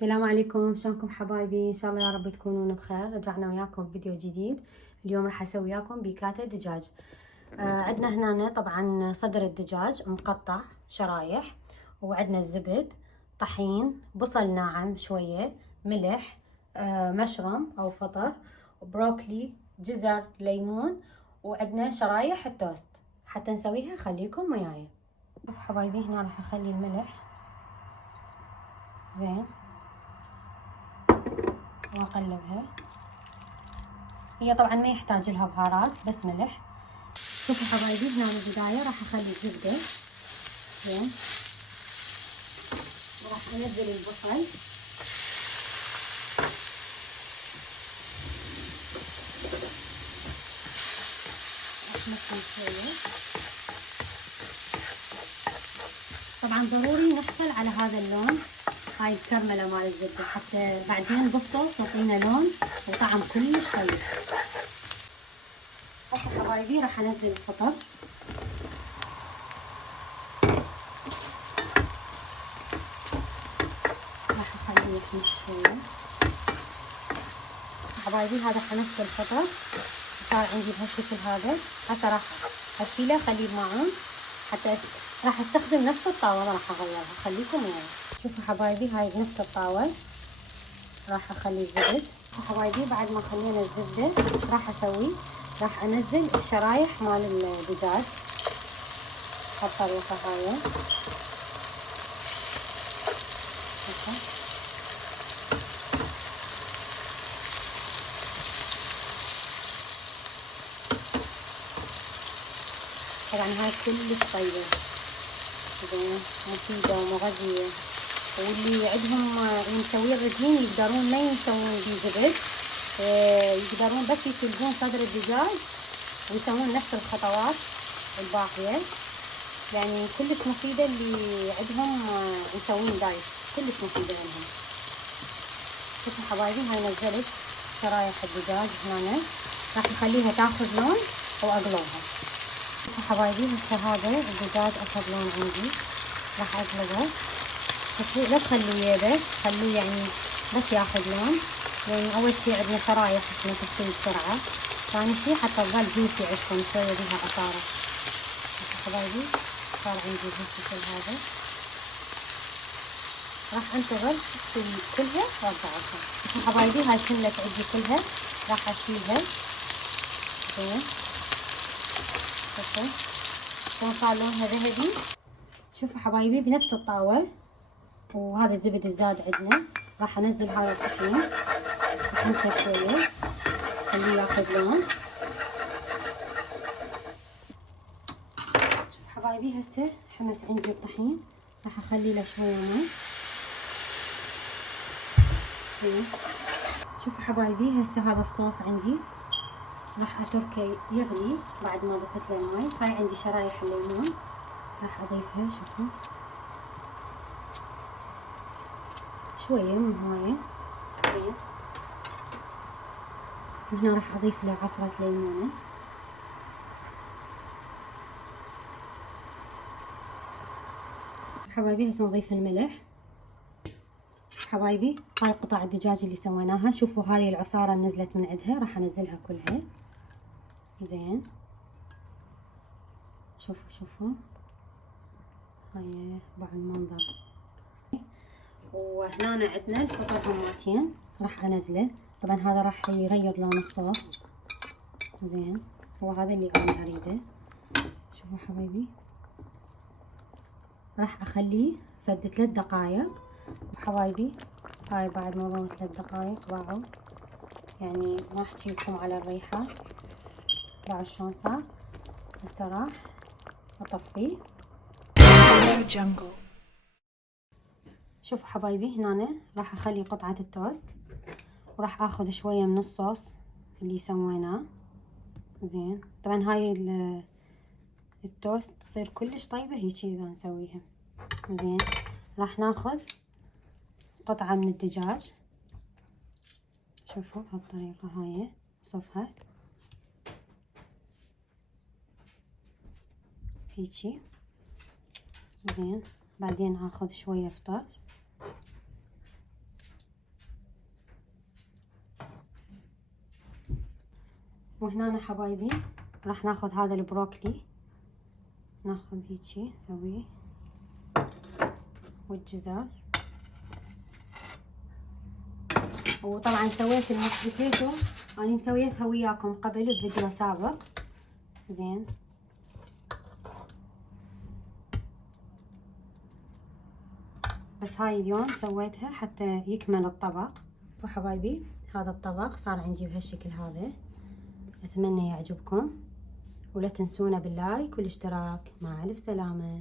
السلام عليكم، شلونكم حبايبي؟ ان شاء الله يا رب تكونون بخير. رجعنا وياكم بفيديو جديد. اليوم راح اسوي وياكم بيكاتا دجاج. عندنا هنا طبعا صدر الدجاج مقطع شرايح، وعندنا الزبد، طحين، بصل ناعم شويه، ملح، مشروم او فطر، بروكلي، جزر، ليمون، وعندنا شرايح التوست. حتى نسويها خليكم وياي. شوف حبايبي، هنا راح اخلي الملح زين واقلبها. هي طبعا ما يحتاج لها بهارات، بس ملح. شوفوا حبايبي، هنا بالبداية راح اخلي الزبدة زين، وراح انزل البصل، احمصهم شوية. طبعا ضروري نحصل على هذا اللون، هاي الكرملة مال الزبدة، حتى بعدين بالصوص تعطينا لون وطعم كلش طيب. هسه حبايبي راح انزل الفطر، راح اخليه يحمص شوية. حبايبي هذا حمصت الفطر، صار عندي بهالشكل هذا. هسه راح اشيله اخليه بماعون، حتى راح استخدم نفس الطاوة، ما راح اغيرها، خليكم وياي. شوفوا حبايبي، هاي بنفس الطاوة راح اخلي الزبد. حبايبي بعد ما خلينا الزبدة راح انزل الشرايح مال الدجاج بهالطريقة هاي. طبعا هاي كلش طيبة زين، مفيدة ومغذية، واللي عندهم مسوين رجيم يقدرون ما يسوون بيه زبد، يقدرون بس يسلقون صدر الدجاج ويسوون نفس الخطوات الباقية. يعني كلش مفيدة اللي عندهم مسوين دايت، كلش مفيدة لهم. شوفوا حبايبي، هاي نزلت شرايح الدجاج هنا، راح نخليها تاخذ لون واقلبها. شوفوا حبايبي، هسه هذا الدجاج اخذ لون عندي، راح اقلبه. بس لا تخلوه يابس، خلوه يعني بس ياخذ لون. يعني اول شي عندنا شرايح عشان تستوي بسرعة، ثاني شي حتى تظل جوسي عندكم شوية بيها عصارة. حبايبي صار عندي بهالشكل هذا، راح انتظر تستوي كلها وارجع لكم. حبايبي هاي كلت عندي كلها، راح اشيلها زين. شوفوا شلون صار لونها ذهبي. شوفوا حبايبي، بنفس الطاوة وهذا الزبد الزاد عندنا، راح انزل هذا الطحين، احمصه شوية خليه ياخذ لون. شوف حبايبي، هسه حمص عندي الطحين، راح اخلي له شوية ماء. شوفوا حبايبي، هسه هذا الصوص عندي راح اتركه يغلي. بعد ما ضفت له ماي، هاي عندي شرايح الليمون راح اضيفها. شوفوا شوية مو هواية زين. هنا راح اضيف له عصرة ليمونة. حبايبي هسه نضيف الملح. حبايبي هاي قطع الدجاج اللي سويناها، شوفوا هذه العصارة نزلت من عندها، راح انزلها كلها زين. شوفوا هاي بعد المنظر. وهنا عندنا الفطر هماتين راح انزله. طبعا هذا راح يغير لون الصوص زين، هو هذا اللي انا اريده. شوفوا حبايبي، راح اخليه فد 3 دقائق. وحبايبي هاي بعد مرور 3 دقائق باعوا، يعني ما احكي لكم على الريحة. باعوا شلون صار. هسه راح اطفيه. شوفوا حبايبي، هنا راح اخلي قطعة التوست، وراح اخذ شوية من الصوص اللي سويناه زين. طبعا هاي التوست تصير كلش طيبة هيجي اذا نسويها زين. راح ناخذ قطعة من الدجاج، شوفوا بهالطريقة هاي صفها هيجي زين. بعدين اخذ شوية فطر وهنا حبايبي راح ناخذ هذا البروكلي، ناخذ هيجي نسويه، والجزر. وطبعا سويت المسد بوتيتو، انا مسويتها وياكم قبل بفيديو سابق. زين، بس هاي اليوم سويتها حتى يكمل الطبق. وحبايبي هذا الطبق صار عندي بهالشكل هذا، اتمنى يعجبكم، ولا تنسونا باللايك والاشتراك. مع الف سلامة.